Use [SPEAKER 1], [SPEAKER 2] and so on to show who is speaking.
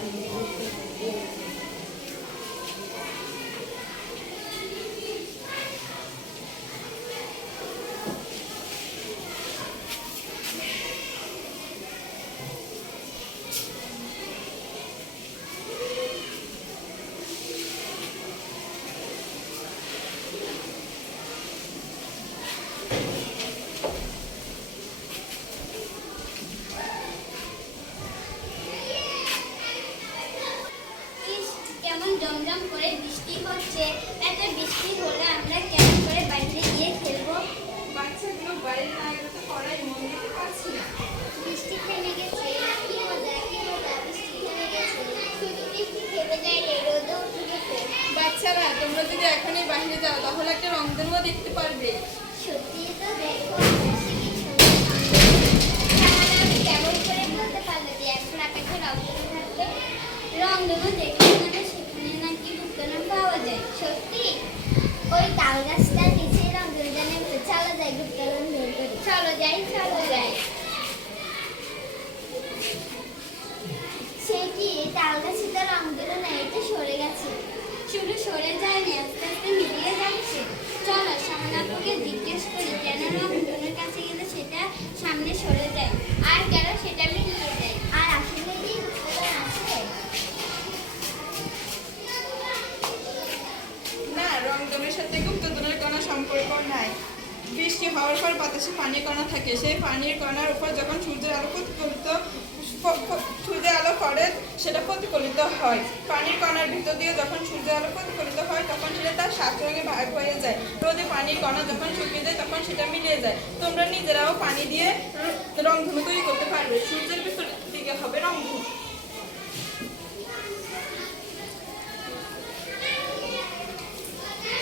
[SPEAKER 1] Thank you. জমজম করে বৃষ্টি হচ্ছে। এত বৃষ্টি হলে আমরা কেমন করে বাইরে গিয়ে খেলব?
[SPEAKER 2] বাচ্চাগুলো বাইরে না গেলে তো পড়ায় মন দিতে পারছি না।
[SPEAKER 1] বৃষ্টি থেমে গেছে কি মজা কি মজা বৃষ্টি থেমে গেছে। শুধু বৃষ্টি থেমে যায় রে রোদও উঠে
[SPEAKER 2] বাচ্চারা তোমরা যদি এখনই বাইরে যাও তাহলে একটা দেখতে পারবে।
[SPEAKER 1] সত্যি তো দেখো কেমন করে বলতে পারল যে এখন আকাশে রংধনু থাকবে মানে সেখানে নাকি পাওয়া যায়। সত্যি? ওই তাল নিচে রংধনু জানে চলো যাই চলো যাই চলো যাই। সে কি তাল গাছে তো এটা সরে গেছে। শুধু সরে যায়নি, আস্তে আস্তে মিলিয়ে যাচ্ছে। চলো, শাহানাপুকে জিজ্ঞেস করি, কেন রংধনুর কাছে গেলে সেটা সামনে সরে যায়? আর কেন
[SPEAKER 2] সাথে গুপ্তধনের কোনো সম্পর্ক নাই। বৃষ্টি হওয়ার পর বাতাসে পানির কণা থাকে। সেই পানির কণার উপর যখন সূর্যের আলো প্রতিফলিত সূর্যের আলো পড়ে, সেটা প্রতিফলিত হয়। পানির কণার ভিতর দিয়ে যখন সূর্যের আলো প্রতিফলিত হয়, তখন সেটা তার সাত রঙে ভাগ হয়ে যায়। রোদে পানির কণা যখন শুকিয়ে যায়, তখন সেটা মিলিয়ে যায়। তোমরা নিজেরাও পানি দিয়ে রংধনু তৈরি করতে পারবে। সূর্যের ভিতর দিকে হবে রংধনু।